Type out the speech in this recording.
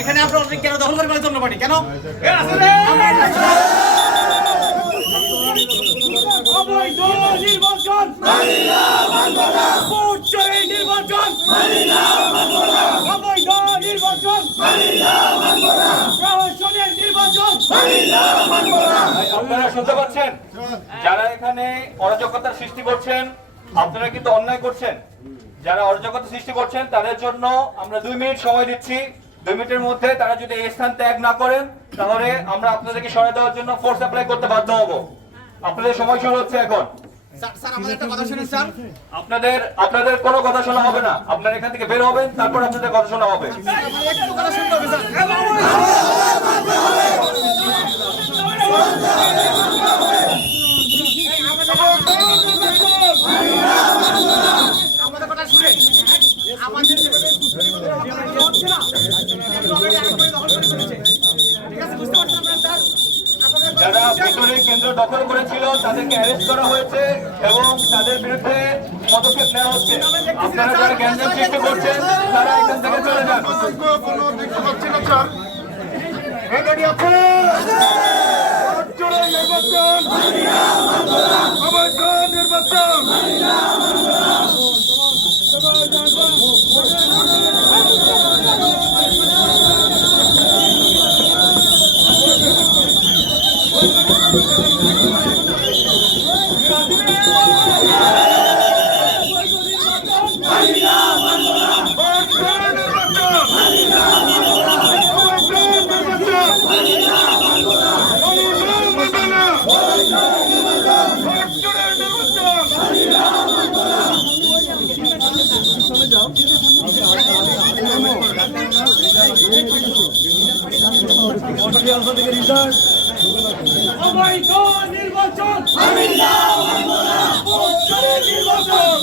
এখানে আপনারা কেন দখল করে জন্য পার্টি কেন অবৈধ নির্বাচন ভোট চোরের নির্বাচন অবৈধ নির্বাচন প্রহসনের নির্বাচন। আপনারা শুনতে পাচ্ছেন যারা এখানে অরাজকতার সৃষ্টি করছেন, আপনারা কিন্তু অন্যায় করছেন। যারা অরাজকতা সৃষ্টি করছেন তাদের জন্য আমরা 2 মিনিট সময় দিচ্ছি। 2 মিনিটের মধ্যে তারা যদি এই স্থান ত্যাগ না করেন তাহলে আমরা আপনাদেরকে সরিয়ে দেওয়ার জন্য ফোর্স অ্যাপ্লাই করতে বাধ্য হব। আপনাদের সময় শুরু হচ্ছে এখন। স্যার আমাদের একটা কথা শুনুন স্যার। আপনাদের কোনো কথা শোনা হবে না। আপনারা এখান থেকে বের হবেন, তারপর আপনাদের কথা শোনা হবে। একটু কথা শুনতে হবে স্যার। আমাদের কথা শুনে আমাদের হচ্ছে না ঠিক আছে, বুঝতে পারছেন আপনারা স্যার? যারা ভিতরে কেন্দ্র দখল করেছিল তাদেরকে অ্যারেস্ট করা হয়েছে এবং তাদের বিরুদ্ধে পদক্ষেপ নেওয়া হচ্ছে। আপনারা যারা গ্যাঞ্জাম সৃষ্টি করছেন তারা এখান থেকে চলে যান। কোনো দেখতে পাচ্ছি না স্যার। এখানে আছে নির্বাচন, অবৈধ নির্বাচন। অবৈধ নির্বাচন ভোট চোরের নির্বাচন